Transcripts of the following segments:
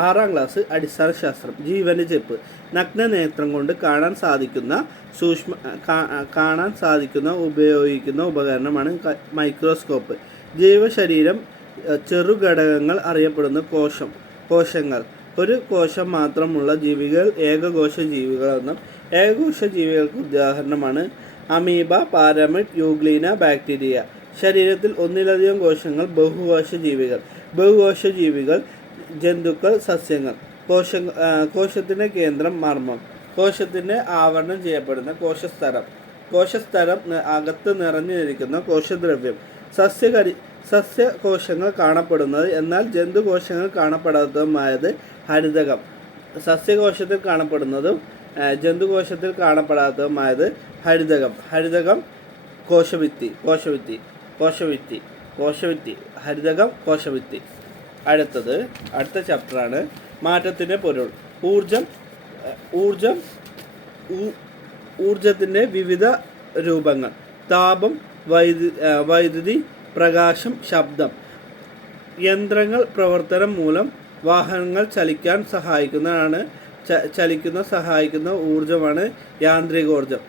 6ാം class അടിസ്ഥാന ശാസ്ത്രം. ജീവൻ്റെ ചെപ്പ്. നഗ്നനേത്രം കൊണ്ട് കാണാൻ സാധിക്കുന്ന ഉപയോഗിക്കുന്ന ഉപകരണമാണ് മൈക്രോസ്കോപ്പ്. ജൈവശരീരം ചെറുഘടകങ്ങൾ അറിയപ്പെടുന്ന കോശങ്ങൾ. ഒരു കോശം മാത്രമുള്ള ജീവികൾ ഏകകോശ ജീവികളെന്നും. ഏകകോശ ജീവികൾക്ക് ഉദാഹരണമാണ് അമീബ, പാരാമിഡ്, യൂഗ്ലീന, ബാക്ടീരിയ. ശരീരത്തിൽ ഒന്നിലധികം കോശങ്ങൾ. ബഹുകോശ ജീവികൾ ജന്തുക്കൾ, സസ്യങ്ങൾ. കോശത്തിൻ്റെ കേന്ദ്രം മർമ്മം. കോശത്തിൻ്റെ ആവരണം ചെയ്യപ്പെടുന്ന കോശസ്തരം അകത്ത് നിറഞ്ഞിരിക്കുന്ന കോശദ്രവ്യം. സസ്യകോശങ്ങൾ കാണപ്പെടുന്നത് എന്നാൽ ജന്തുകോശങ്ങൾ കാണപ്പെടാത്തതുമായത് ഹരിതകം. സസ്യകോശത്തിൽ കാണപ്പെടുന്നതും ജന്തുകോശത്തിൽ കാണപ്പെടാത്തതുമായത് ഹരിതകം. കോശഭിത്തി. ഹരിതകം, കോശഭിത്തി. അടുത്ത ചാപ്റ്ററാണ് മാറ്റത്തിൻ്റെ പൊരുൾ. ഊർജത്തിൻ്റെ വിവിധ രൂപങ്ങൾ. താപം, വൈദ്യുതി, പ്രകാശം, ശബ്ദം. യന്ത്രങ്ങൾ പ്രവർത്തനം മൂലം വാഹനങ്ങൾ സഹായിക്കുന്ന ഊർജമാണ് യാന്ത്രികോർജം.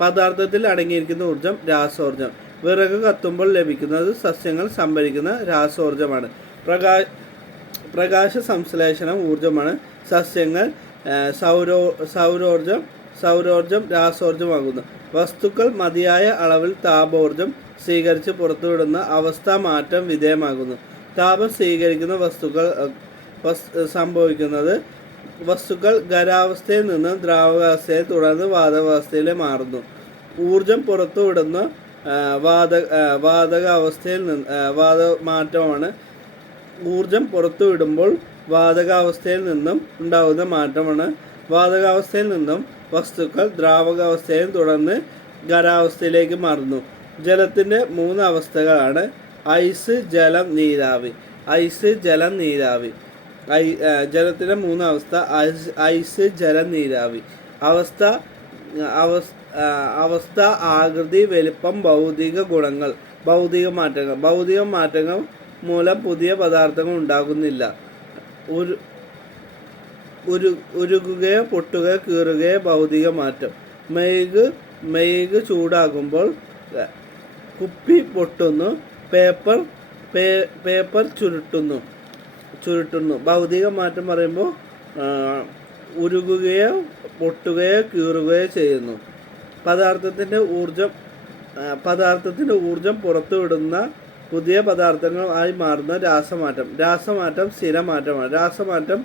പദാർത്ഥത്തിൽ അടങ്ങിയിരിക്കുന്ന ഊർജം രാസോർജം. വിറക് കത്തുമ്പോൾ ലഭിക്കുന്നത് സസ്യങ്ങൾ സംഭരിക്കുന്ന രാസോർജമാണ്. പ്രകാശ സംശ്ലേഷണം ഊർജമാണ്. സസ്യങ്ങൾ സൗരോർജം രാസോർജമാകുന്നു. വസ്തുക്കൾ മതിയായ അളവിൽ താപോർജം സ്വീകരിച്ച് പുറത്തുവിടുന്ന അവസ്ഥാമാറ്റം വിധേയമാകുന്നു. താപം സ്വീകരിക്കുന്ന വസ്തുക്കൾ ഖരാവസ്ഥയിൽ നിന്ന് ദ്രാവകാവസ്ഥയിൽ തുടർന്ന് വാതകാവസ്ഥയിൽ മാറുന്നു. ഊർജം പുറത്തുവിടുന്ന മാറ്റമാണ്. ഊർജം പുറത്തുവിടുമ്പോൾ വാതകാവസ്ഥയിൽ നിന്നും ഉണ്ടാകുന്ന മാറ്റമാണ്. വാതകാവസ്ഥയിൽ നിന്നും വസ്തുക്കൾ ദ്രാവകാവസ്ഥയിൽ തുടർന്ന് ഖരാവസ്ഥയിലേക്ക് മാറുന്നു. ജലത്തിൻ്റെ 3 അവസ്ഥകളാണ് ഐസ്, ജലം, നീരാവി. ജലത്തിൻ്റെ 3 അവസ്ഥ ഐസ്, ജലം, നീരാവി. അവസ്ഥ, ആകൃതി, വലിപ്പം, ഭൗതിക ഗുണങ്ങൾ. ഭൗതിക മാറ്റങ്ങൾ മൂലം പുതിയ പദാർത്ഥങ്ങൾ ഉണ്ടാകുന്നില്ല. ഉരുകുകയോ പൊട്ടുകയോ കീറുകയോ ഭൗതിക മാറ്റം. മെഴുക് ചൂടാകുമ്പോൾ കുപ്പി പൊട്ടുന്നു. പേപ്പർ ചുരുട്ടുന്നു. ഭൗതിക മാറ്റം പറയുമ്പോൾ ഉരുകുകയോ പൊട്ടുകയോ കീറുകയോ ചെയ്യുന്നു. പദാർത്ഥത്തിൻ്റെ ഊർജം പുറത്തുവിടുന്ന പുതിയ പദാർത്ഥങ്ങൾ ആയി മാറുന്ന രാസമാറ്റം സ്ഥിരമാറ്റമാണ്. രാസമാറ്റം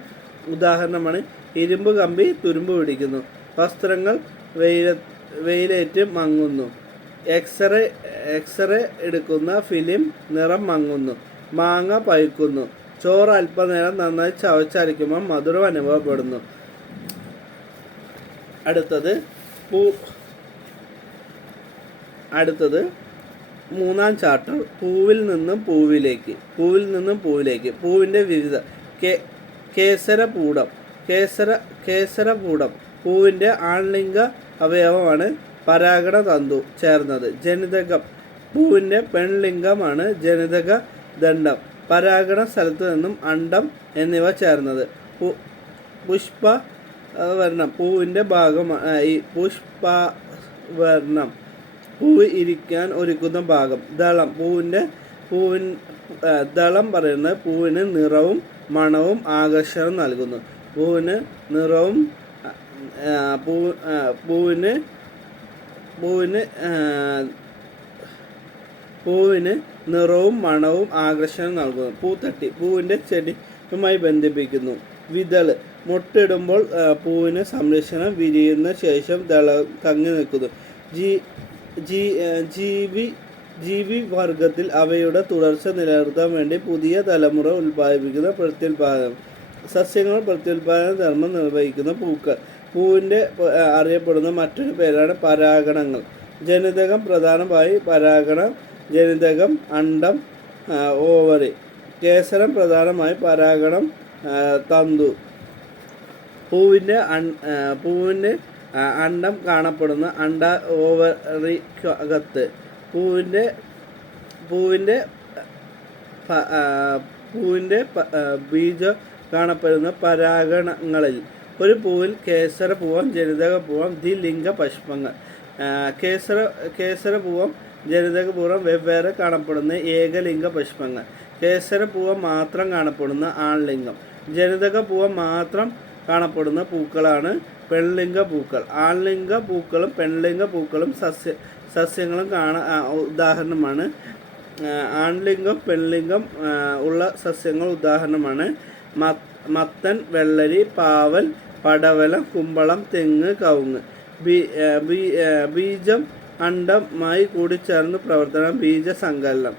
ഉദാഹരണമാണ് ഇരുമ്പ് കമ്പി തുരുമ്പ് പിടിക്കുന്നു. വസ്ത്രങ്ങൾ വെയിലേറ്റ് മങ്ങുന്നു. എക്സ്റേ എടുക്കുന്ന ഫിലിം നിറം മങ്ങുന്നു. മാങ്ങ പഴുക്കുന്നു. ചോറ് അല്പനേരം നന്നായി ചവച്ചരയ്ക്കുമ്പോൾ മധുരം അനുഭവപ്പെടുന്നു. അടുത്തത് 3ാം ചാപ്റ്റർ പൂവിൽ നിന്നും പൂവിലേക്ക്. പൂവിൻ്റെ വിവിധ. കേസരപൂടം പൂവിൻ്റെ ആൺലിംഗ അവയവമാണ്. പരാഗണ തന്തു ചേർന്നത്. ജനിതകം പൂവിൻ്റെ പെൺലിംഗമാണ്. ജനിതക ദണ്ഡം പരാഗണ സ്ഥലത്തു നിന്നും അണ്ഡം എന്നിവ ചേർന്നത്. പുഷ്പവർണം പൂവിൻ്റെ ഭാഗമായി. പുഷ്പവർണം പൂവ് ഇരിക്കാൻ ഒരുക്കുന്ന ഭാഗം. ദളം പറയുന്നത് പൂവിന് നിറവും മണവും ആകർഷണം നൽകുന്നു. പൂവിന് നിറവും മണവും ആകർഷണം നൽകുന്നു. പൂത്തട്ടി പൂവിൻ്റെ ചെടിയുമായി ബന്ധിപ്പിക്കുന്നു. വിതള് മുട്ടിടുമ്പോൾ പൂവിന് സംരക്ഷണം. വിരിയുന്ന ശേഷം തങ്ങി നിൽക്കുന്നു. ജീവി വർഗത്തിൽ അവയുടെ തുടർച്ച നിലനിർത്താൻ വേണ്ടി പുതിയ തലമുറ ഉൽപ്പാദിപ്പിക്കുന്ന പ്രത്യുൽപാദനം. സസ്യങ്ങൾ പ്രത്യുൽപാദന ധർമ്മം നിർവഹിക്കുന്ന പൂക്കൾ. പൂവിൻ്റെ അറിയപ്പെടുന്ന മറ്റൊരു പേരാണ് പരാഗണങ്ങൾ. ജനിതകം പ്രധാനമായി പരാഗണം. ജനിതകം അണ്ഡം, ഓവറി. കേസരം പ്രധാനമായി പരാഗണം, തന്തു. പൂവിൻ്റെ അണ്ഡം കാണപ്പെടുന്ന അണ്ഡ ഓവറിക്കകത്ത്. പൂവിൻ്റെ കാണപ്പെടുന്ന പരാഗണങ്ങളിൽ ഒരു പൂവിൽ കേസരപൂവം, ജനിതകപൂവം, ദ്വിലിംഗ പുഷ്പങ്ങൾ. കേസരപൂവം, ജനിതകപൂവം വെവ്വേറെ കാണപ്പെടുന്ന ഏകലിംഗ പുഷ്പങ്ങൾ. കേസരപൂവം മാത്രം കാണപ്പെടുന്ന ആൺലിംഗം. ജനിതകപൂവം മാത്രം കാണപ്പെടുന്ന പൂക്കളാണ് പെൺലിംഗ പൂക്കൾ. ആൺലിംഗ പൂക്കളും പെൺലിംഗ പൂക്കളും സസ്യങ്ങളും ഉദാഹരണമാണ്. ആൺലിംഗം പെൺലിംഗം ഉള്ള സസ്യങ്ങൾ ഉദാഹരണമാണ് മത്തൻ, വെള്ളരി, പാവൽ, പടവലം, കുമ്പളം, തെങ്ങ്, കവുങ്ങ്. ബീജം അണ്ഡമായി കൂടിച്ചേർന്ന് പ്രവർത്തനം ബീജസങ്കലനം.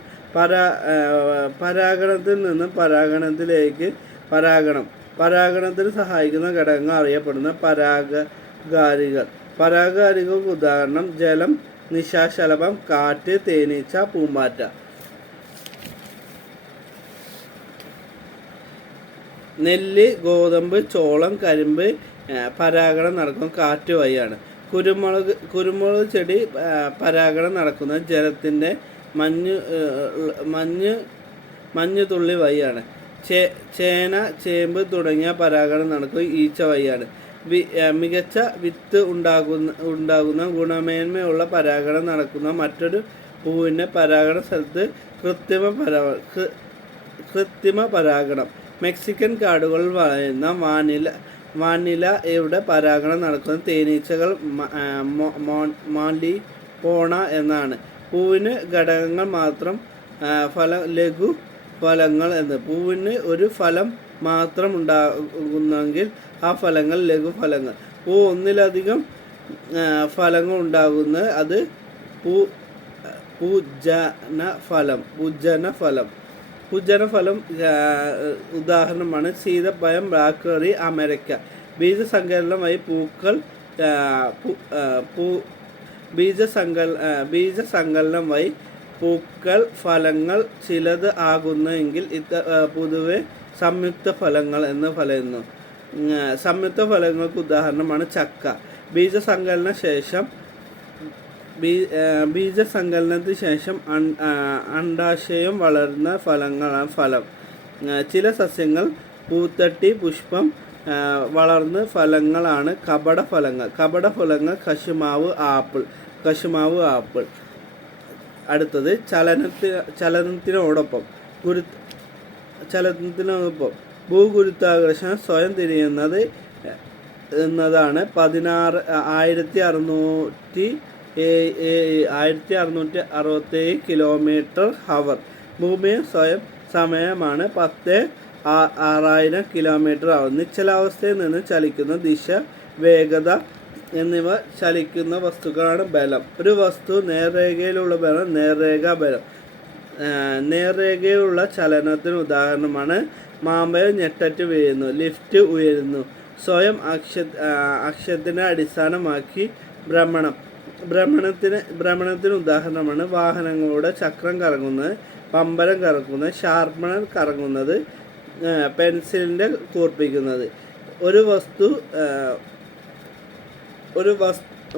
പരാഗണത്തിൽ നിന്നും പരാഗണത്തിലേക്ക് പരാഗണത്തിന് സഹായിക്കുന്ന ഘടകങ്ങൾ അറിയപ്പെടുന്ന പരാഗകാരികൾ. പരാഗകാരികൾക്ക് ഉദാഹരണം ജലം, നിശാശലഭം, കാറ്റ്, തേനീച്ച, പൂമ്പാറ്റ. നെല്ല്, ഗോതമ്പ്, ചോളം, കരിമ്പ് പരാഗണം നടക്കുന്നത് കാറ്റ് വഴിയാണ്. കുരുമുളക് ചെടി പരാഗണം നടക്കുന്നത് ജലത്തിൻ്റെ മഞ്ഞുതുള്ളി വഴിയാണ്. ചേന, ചേമ്പ് തുടങ്ങിയ പരാഗണം നടക്കുന്നത് ഈച്ച വഴിയാണ്. മികച്ച വിത്ത് ഉണ്ടാകുന്ന ഗുണമേന്മയുള്ള പരാഗണം നടക്കുന്ന മറ്റൊരു പൂവിൻ്റെ പരാഗണ സ്ഥലത്ത് കൃത്രിമ പരാഗണം. മെക്സിക്കൻ കാടുകളിൽ വളരുന്ന വാനിലയുടെ പരാഗണം നടക്കുന്ന തേനീച്ചകൾ മാലിപോണ എന്നാണ്. പൂവിന് ഘടകങ്ങൾ മാത്രം ലഘു ഫലങ്ങൾ എന്ന്. പൂവിന് ഒരു ഫലം മാത്രം ഉണ്ടാകുന്നെങ്കിൽ ആ ഫലങ്ങൾ ലഘുഫലങ്ങൾ. പൂ ഒന്നിലധികം ഫലങ്ങൾ ഉണ്ടാകുന്നത് അത് പൂജനഫലം ഉദാഹരണമാണ് സീതപ്പഴം, ബ്ലാക്ക്ബെറി, അമരക്ക. ബീജസങ്കലനം വഴി പൂക്കൾ ഫലങ്ങൾ ചിലത് ആകുന്നെങ്കിൽ പൊതുവെ സംയുക്ത ഫലങ്ങൾ എന്ന് പറയുന്നു. സംയുക്ത ഫലങ്ങൾക്ക് ഉദാഹരണമാണ് ചക്ക. ബീജസങ്കലനത്തിന് ശേഷം അണ്ഡാശയം വളരുന്ന ഫലങ്ങളാണ് ഫലം. ചില സസ്യങ്ങൾ പൂത്തട്ടി പുഷ്പം വളർന്ന് ഫലങ്ങളാണ് കപടഫലങ്ങൾ. കശുമാവ്, ആപ്പിൾ. അടുത്തത് ചലനത്തിനോടൊപ്പം ഭൂഗുരുത്വാകർഷണം സ്വയം തിരിയുന്നത് എന്നതാണ് 1667 km/h. ഭൂമി സമയമാണ് 10,6000 km/h. നിശ്ചലാവസ്ഥയിൽ നിന്ന് ചലിക്കുന്ന ദിശ, വേഗത എന്നിവ ചലിക്കുന്ന വസ്തുക്കളാണ് ബലം. ഒരു വസ്തു നേർരേഖയിലുള്ള ബലം നേർരേഖാബലം. നേർരേഖയിലുള്ള ചലനത്തിന് ഉദാഹരണമാണ് മാമ്പഴം ഞെട്ടറ്റ് വീഴുന്നു, ലിഫ്റ്റ് ഉയരുന്നു. സ്വയം അക്ഷത്തിനെ അടിസ്ഥാനമാക്കി ഭ്രമണത്തിന് ഉദാഹരണമാണ് വാഹനങ്ങളുടെ ചക്രം കറങ്ങുന്നത്, പമ്പരം കറങ്ങുന്നത്, ഷാർപ്പണർ കറങ്ങുന്നത്, പെൻസിലിൻ്റെ കൂർപ്പിക്കുന്നത്. ഒരു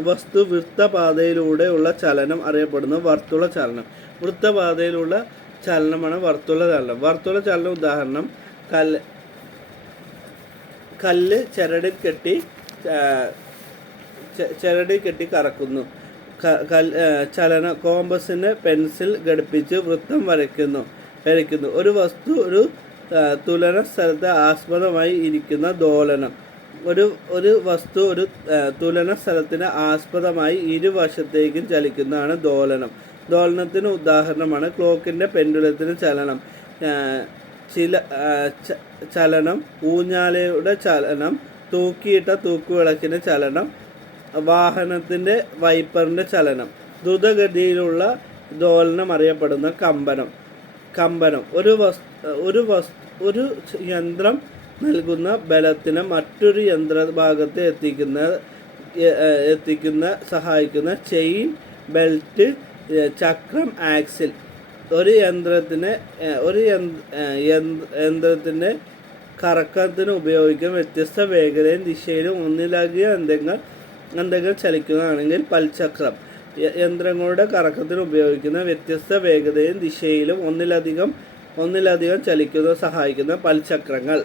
വസ്തു വൃത്തപാതയിലൂടെയുള്ള ചലനം അറിയപ്പെടുന്നു വർത്തുള ചലനം. വൃത്തപാതയിലുള്ള ചലനമാണ് വർത്തുള ചലനം. വർത്തുള ചലന ഉദാഹരണം കല്ല് ചരടിൽ കെട്ടി കറക്കുന്നു. കോമ്പസിന് പെൻസിൽ ഘടിപ്പിച്ച് വൃത്തം വരയ്ക്കുന്നു. ഒരു വസ്തു ഒരു തുലന സ്ഥലത്ത് ആസ്പദമായി ഇരിക്കുന്ന ദോലനം. ഒരു വസ്തു ഒരു തുലന സ്ഥലത്തിന് ആസ്പദമായി ഇരുവശത്തേക്കും ചലിക്കുന്നതാണ് ദോലനം. ദോലനത്തിന് ഉദാഹരണമാണ് ക്ലോക്കിൻ്റെ പെൻഡുലത്തിന് ചലനം, ചലനം, ഊഞ്ഞാലയുടെ ചലനം, തൂക്കിയിട്ട തൂക്കുവിളക്കിൻ്റെ ചലനം, വാഹനത്തിൻ്റെ വൈപ്പറിൻ്റെ ചലനം. ദ്രുതഗതിയിലുള്ള ദോലനം അറിയപ്പെടുന്ന കമ്പനം. ഒരു യന്ത്രം നൽകുന്ന ബലത്തിന് മറ്റൊരു യന്ത്രഭാഗത്തെ എത്തിക്കുന്ന സഹായിക്കുന്ന ചെയിൻ, ബെൽറ്റ്, ചക്രം, ആക്സിൽ. ഒരു യന്ത്രത്തിൻ്റെ കറക്കത്തിന് ഉപയോഗിക്കുന്ന വ്യത്യസ്ത വേഗതയും ദിശയിലും ഒന്നിലധികം യന്ത്രങ്ങൾ ചലിക്കുന്നതാണെങ്കിൽ പൽചക്രം. യന്ത്രങ്ങളുടെ കറക്കത്തിന് ഉപയോഗിക്കുന്ന വ്യത്യസ്ത വേഗതയും ദിശയിലും ഒന്നിലധികം ചലിക്കുന്ന സഹായിക്കുന്ന പൽചക്രങ്ങൾ.